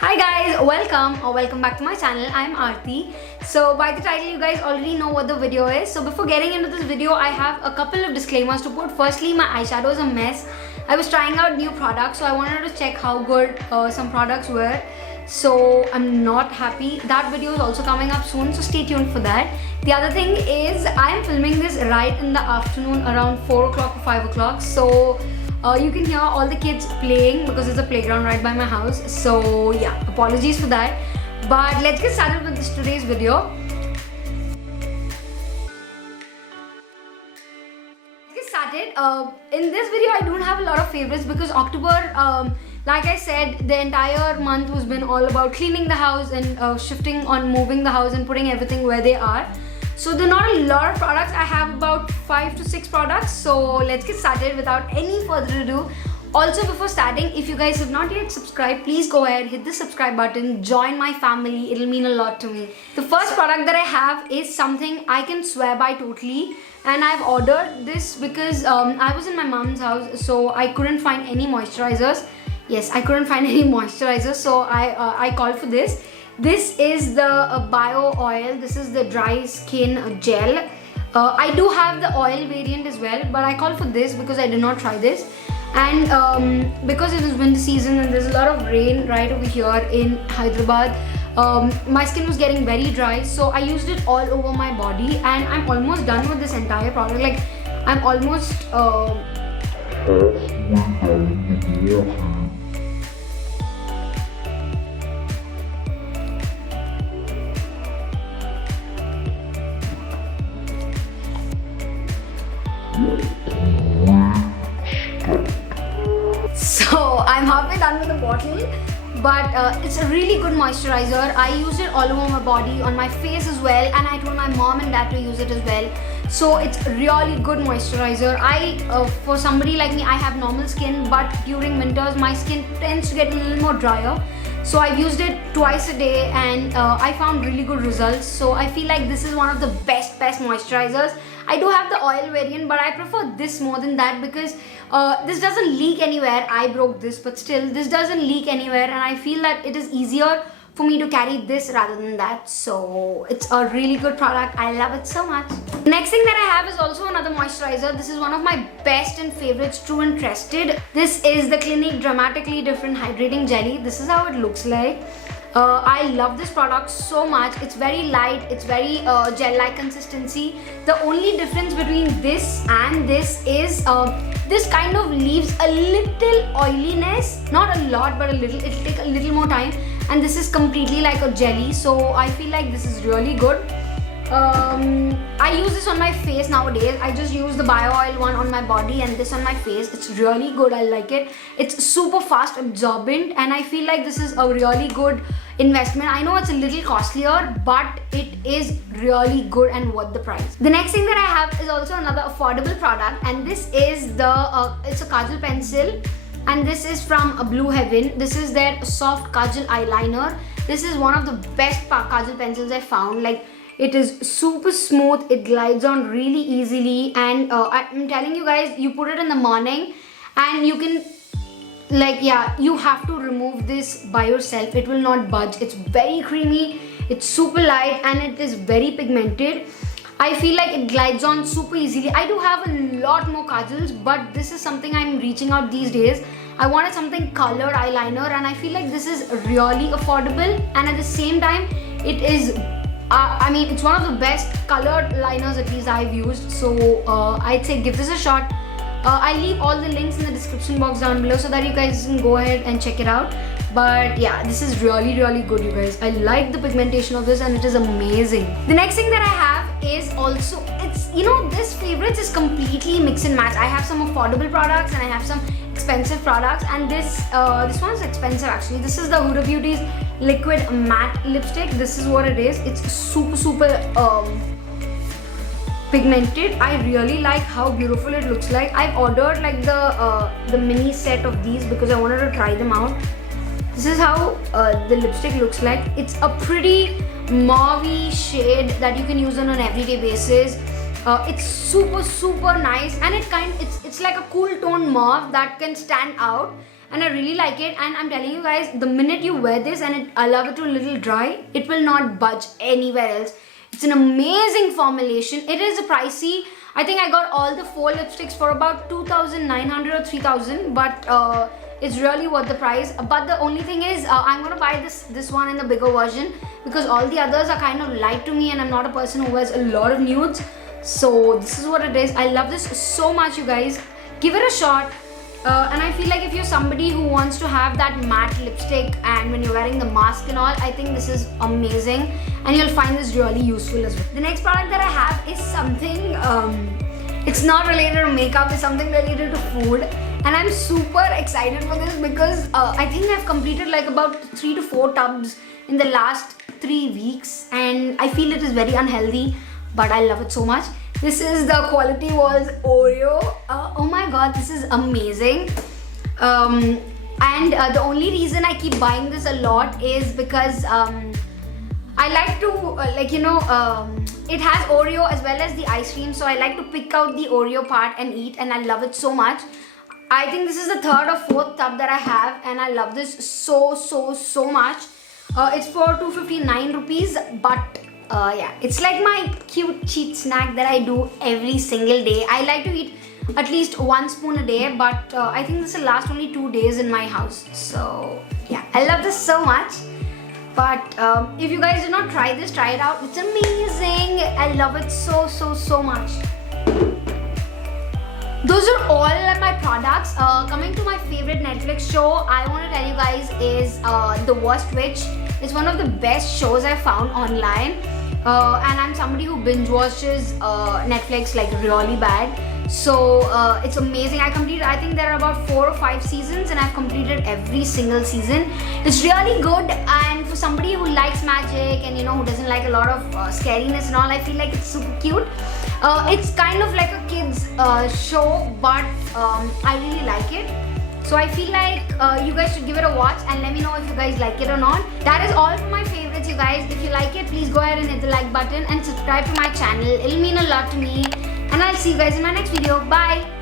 Hi guys, welcome or welcome back to my channel. I'm Aarti. So by the title you guys already know what the video is. So before getting into this video, I have a couple of disclaimers to put. Firstly, my eyeshadow is a mess. I was trying out new products, so I wanted to check how good some products were. So I'm not happy. That video is also coming up soon, so stay tuned for that. The other thing is I am filming this right in the afternoon around 4 o'clock or 5 o'clock. So you can hear all the kids playing because there's a playground right by my house. So yeah, apologies for that. But let's get started with today's video. Let's get started. In this video, I don't have a lot of favorites because October, like I said, the entire month has been all about cleaning the house and shifting on moving the house and putting everything where they are. So there are not a lot of products. I have about 5 to 6 products. So let's get started without any further ado. Also, before starting, if you guys have not yet subscribed, please go ahead, hit the subscribe button, join my family. It'll mean a lot to me. The first product that I have is something I can swear by totally. And I've ordered this because I was in my mom's house, so I couldn't find any moisturizers. Yes, I couldn't find any moisturizers, so I called for this. This is the bio oil. This is the dry skin gel. I do have the oil variant as well, but I called for this because I did not try this. And because it is winter season and there's a lot of rain right over here in Hyderabad, my skin was getting very dry, so I used it all over my body, and I'm almost done with this entire product. Like, I'm almost so I'm halfway done with the bottle, but it's a really good moisturizer. I used it all over my body, on my face as well, and I told my mom and dad to use it as well. So it's really good moisturizer. For somebody like me, I have normal skin, but during winters my skin tends to get a little more drier. So I've used it twice a day, and I found really good results. So I feel like this is one of the best moisturizers. I do have the oil variant, but I prefer this more than that because this doesn't leak anywhere. I broke this, but still this doesn't leak anywhere, and I feel that it is easier for me to carry this rather than that. So it's a really good product. I love it so much. Next thing that I have is also another moisturizer. This is one of my best and favorites, True and Trusted. This is the Clinique Dramatically Different Hydrating Jelly. This is how it looks like. I love this product so much. It's very light, it's very gel-like consistency. The only difference between this and this is this kind of leaves a little oiliness, not a lot but a little. It'll take a little more time, and this is completely like a jelly, so I feel like this is really good. I use this on my face nowadays. I just use the bio oil one on my body and this on my face. It's really good. I like it. It's super fast absorbent, and I feel like this is a really good investment. I know it's a little costlier, but it is really good and worth the price. The next thing that I have is also another affordable product, and this is it's a kajal pencil, and this is from Blue Heaven. This is their soft kajal eyeliner. This is one of the best kajal pencils I found. Like, it is super smooth, it glides on really easily, and I'm telling you guys, you put it in the morning and you can, like, yeah, you have to remove this by yourself. It will not budge. It's very creamy, it's super light, and it is very pigmented. I feel like it glides on super easily. I do have a lot more kajals, but this is something I'm reaching out these days. I wanted something colored eyeliner, and I feel like this is really affordable, and at the same time it is I mean, it's one of the best colored liners at least I've used. So I'd say give this a shot. I leave all the links in the description box down below so that you guys can go ahead and check it out. But yeah, this is really good, you guys. I like the pigmentation of this, and it is amazing. The next thing that I have is also, it's, you know, this favorites is completely mix and match. I have some affordable products and I have some expensive products, and this one's expensive actually. This is the Huda Beauty's liquid matte lipstick. This is what it is. It's super pigmented. I really like how beautiful it looks like. I've ordered like the mini set of these because I wanted to try them out. This is how the lipstick looks like. It's a pretty mauvey shade that you can use on an everyday basis. It's super nice, and it's like a cool tone mauve that can stand out, and I really like it. And I'm telling you guys, the minute you wear this and allow it to a little dry, it will not budge anywhere else. It's an amazing formulation. It is pricey. I think I got all the 4 lipsticks for about 2,900 or 3,000, but it's really worth the price. But the only thing is, I'm gonna buy this one in the bigger version because all the others are kind of light to me, and I'm not a person who wears a lot of nudes. So this is what it is. I love this so much, you guys. Give it a shot. And I feel like if you're somebody who wants to have that matte lipstick and when you're wearing the mask and all, I think this is amazing and you'll find this really useful as well. The next product that I have is something, it's not related to makeup, it's something related to food. And I'm super excited for this because I think I've completed like about 3 to 4 tubs in the last 3 weeks, and I feel it is very unhealthy, but I love it so much. This is the Quality Walls Oreo. Oh my god, this is amazing. And the only reason I keep buying this a lot is because I like to it has Oreo as well as the ice cream, so I like to pick out the Oreo part and eat, and I love it so much. I think this is the 3rd or 4th tub that I have, and I love this so much. It's for 259 rupees, but yeah, it's like my cute cheat snack that I do every single day. I like to eat at least 1 spoon a day, but I think this will last only 2 days in my house. So yeah, I love this so much. But if you guys did not try this, try it out. It's amazing. I love it so much. Those are all my products. Coming to my favorite Netflix show, I want to tell you guys is The Worst Witch. It's one of the best shows I found online. And I'm somebody who binge watches Netflix like really bad. So it's amazing. I think there are about 4 or 5 seasons and I've completed every single season. It's really good, and for somebody who likes magic and who doesn't like a lot of scariness and all, I feel like it's super cute. It's kind of like a kids show, but I really like it. So I feel like you guys should give it a watch and let me know if you guys like it or not. That is all for my favorites, you guys. If you like it, please go ahead and hit the like button and subscribe to my channel. It'll mean a lot to me. And I'll see you guys in my next video. Bye!